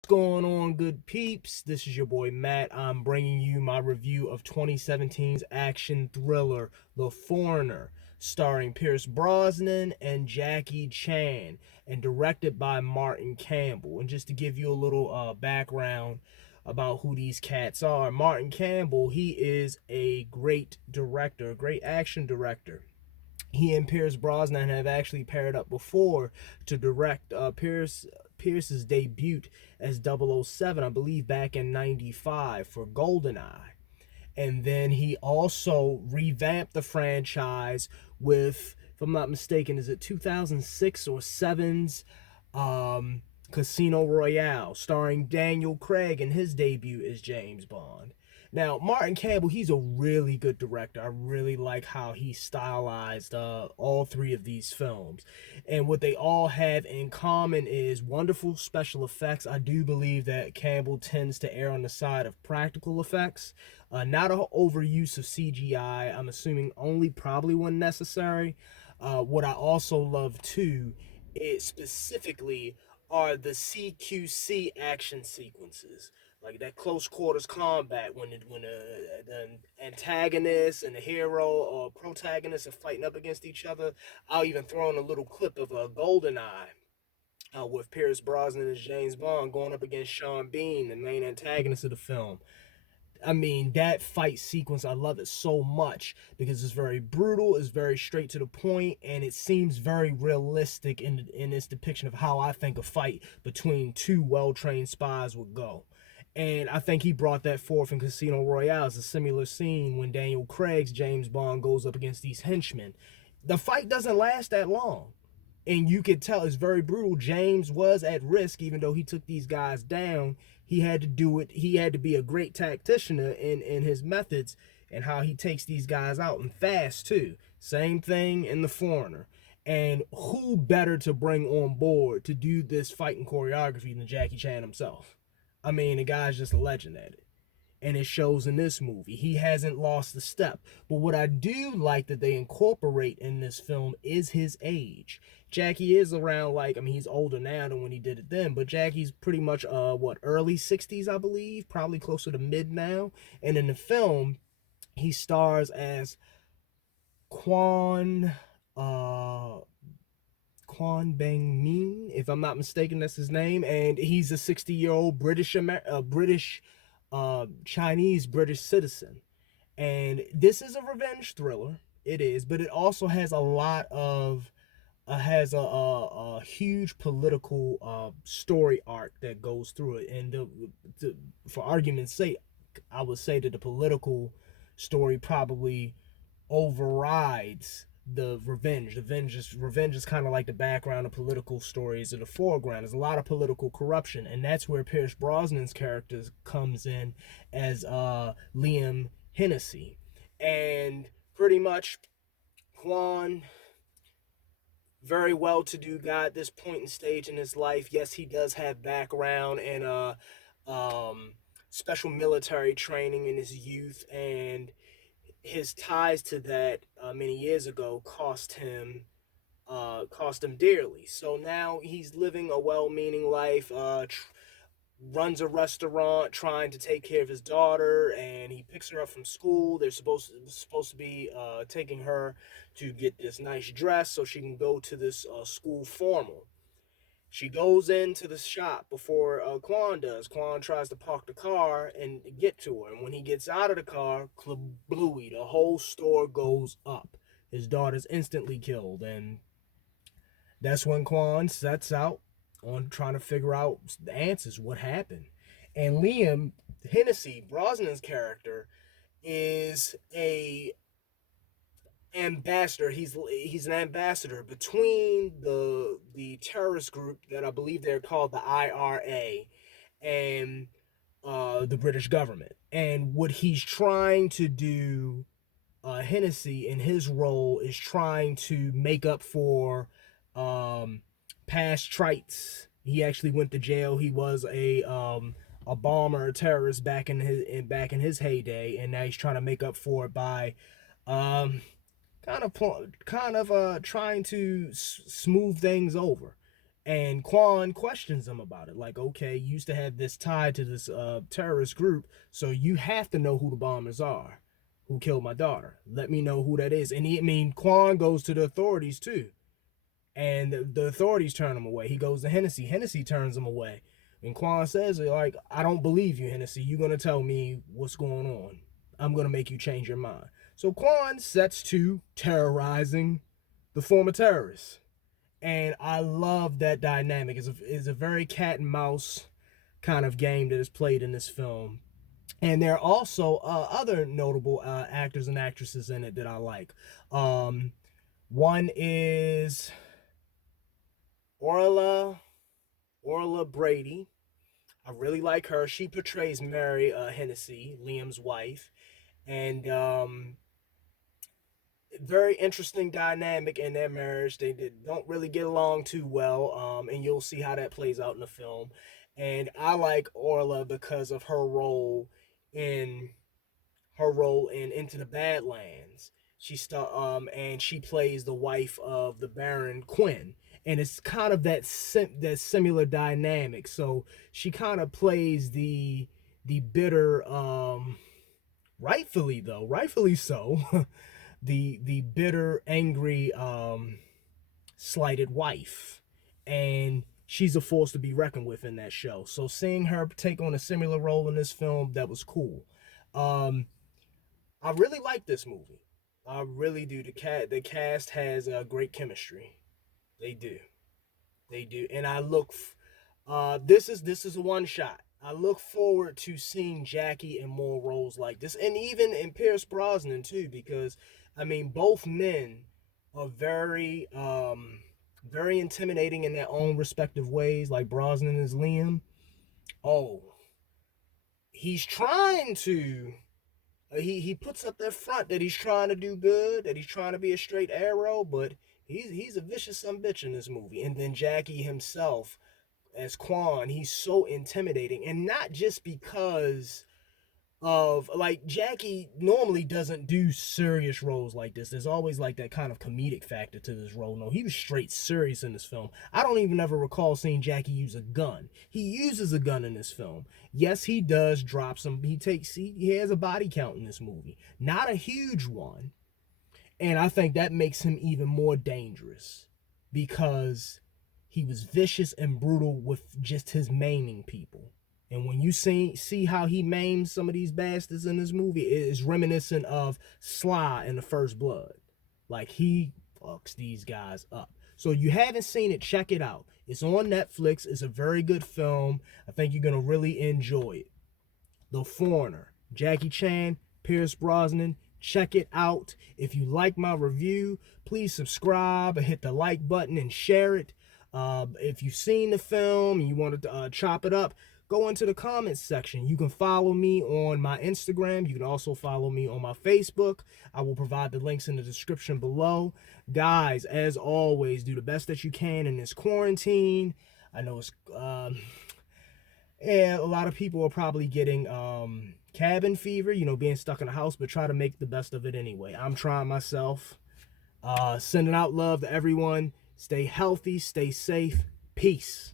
What's going on, good peeps? This is your boy Matt. I'm bringing you my review of 2017's action thriller The Foreigner, starring Pierce Brosnan and Jackie Chan, and directed by Martin Campbell. And just to give you a little background about who these cats are, Martin Campbell, he is a great director, a great action director. He and Pierce Brosnan have actually paired up before to direct Pierce's debut as 007, I believe back in 95 for GoldenEye. And then he also revamped the franchise with, if I'm not mistaken, is it 2006 or 7's Casino Royale, starring Daniel Craig in his debut as James Bond. Now, Martin Campbell, he's a really good director. I really like how he stylized all three of these films. And what they all have in common is wonderful special effects. I do believe that Campbell tends to err on the side of practical effects. Not an overuse of CGI. I'm assuming only probably when necessary. What I also love too is specifically are the CQC action sequences, like that close quarters combat when the antagonist and the hero or protagonist are fighting up against each other. I'll even throw in a little clip of a GoldenEye with Pierce Brosnan as James Bond going up against Sean Bean, the main antagonist of the film. I mean, that fight sequence, I love it so much because it's very brutal, it's very straight to the point, and it seems very realistic in its depiction of how I think a fight between two well-trained spies would go. And I think he brought that forth in Casino Royale. It's a similar scene when Daniel Craig's James Bond goes up against these henchmen. The fight doesn't last that long, and you could tell it's very brutal. James was at risk, even though he took these guys down. He had to do it. He had to be a great tactician in his methods and how he takes these guys out, and fast too. Same thing in The Foreigner. And who better to bring on board to do this fighting choreography than Jackie Chan himself? I mean, the guy's just a legend at it, and it shows in this movie. He hasn't lost a step. But what I do like that they incorporate in this film is his age. Jackie is around, like, I mean, he's older now than when he did it then, but Jackie's pretty much early 60s, I believe, probably closer to mid now. And in the film, he stars as Quan uh Quan Bang Min, if I'm not mistaken, that's his name, and he's a 60-year-old British Chinese British citizen. And this is a revenge thriller. It is, but it also has a lot of has a huge political story arc that goes through it. And for argument's sake, I would say that the political story probably overrides the revenge. Revenge is kind of like the background of political stories in the foreground. There's a lot of political corruption, and that's where Pierce Brosnan's character comes in as Liam Hennessy. And pretty much Quan, very well-to-do guy at this point and stage in his life. Yes, he does have background and special military training in his youth, and his ties to that many years ago cost him dearly. So now he's living a well-meaning life. Runs a restaurant, trying to take care of his daughter, and he picks her up from school. They're supposed to be taking her to get this nice dress so she can go to this school formal. She goes into the shop before Quan does. Quan tries to park the car and get to her. And when he gets out of the car, kablooey, the whole store goes up. His daughter's instantly killed. And that's when Quan sets out on trying to figure out the answers, what happened. And Liam Hennessy, Brosnan's character, is a ambassador. He's an ambassador between the terrorist group that I believe they're called the IRA and the British government. And what he's trying to do, Hennessy in his role is trying to make up for past trites. He actually went to jail. He was a bomber, a terrorist back in his heyday, and now he's trying to make up for it by um, kind of trying to smooth things over. And Quan questions him about it. Like, okay, you used to have this tie to this terrorist group, so you have to know who the bombers are who killed my daughter. Let me know who that is. And Quan goes to the authorities too. And the authorities turn him away. He goes to Hennessy. Hennessy turns him away. And Quan says, like, I don't believe you, Hennessy. You're going to tell me what's going on. I'm going to make you change your mind. So Quan sets to terrorizing the former terrorists. And I love that dynamic. It's a very cat and mouse kind of game that is played in this film. And there are also other notable actors and actresses in it that I like. One is Orla Brady. I really like her. She portrays Mary Hennessy, Liam's wife, and very interesting dynamic in their marriage. They don't really get along too well, and you'll see how that plays out in the film. And I like Orla because of in her role in Into the Badlands. And she plays the wife of the Baron Quinn, and it's kind of that similar dynamic. So she kind of plays the bitter, rightfully so, the bitter, angry, slighted wife, and she's a force to be reckoned with in that show. So seeing her take on a similar role in this film, that was cool. I really like this movie. I really do. The cast has great chemistry. They do. They do. And I look. This is a one shot. I look forward to seeing Jackie in more roles like this, and even in Pierce Brosnan too, because I mean both men are very intimidating in their own respective ways. Like Brosnan is Liam. Oh, he's trying to he puts up that front that he's trying to do good, that he's trying to be a straight arrow, but he's a vicious son bitch in this movie. And then Jackie himself as Quan, he's so intimidating, and not just because of like Jackie normally doesn't do serious roles like this. There's always like that kind of comedic factor to this role. No, he was straight serious in this film. I don't even ever recall seeing Jackie use a gun. He uses a gun in this film. Yes, he does drop some. He has a body count in this movie, not a huge one, and I think that makes him even more dangerous because he was vicious and brutal with just his maiming people. And when you see how he maims some of these bastards in this movie, it is reminiscent of Sly in The First Blood. Like, he fucks these guys up. So you haven't seen it, check it out. It's on Netflix. It's a very good film. I think you're going to really enjoy it. The Foreigner. Jackie Chan, Pierce Brosnan. Check it out. If you like my review, please subscribe and hit the like button and share it. If you've seen the film and you want to chop it up, go into the comments section. You can follow me on my Instagram. You can also follow me on my Facebook. I will provide the links in the description below. Guys, as always, do the best that you can in this quarantine. I know it's yeah, a lot of people are probably getting cabin fever, being stuck in the house, but try to make the best of it anyway. I'm trying myself. Sending out love to everyone. Stay healthy, stay safe. Peace.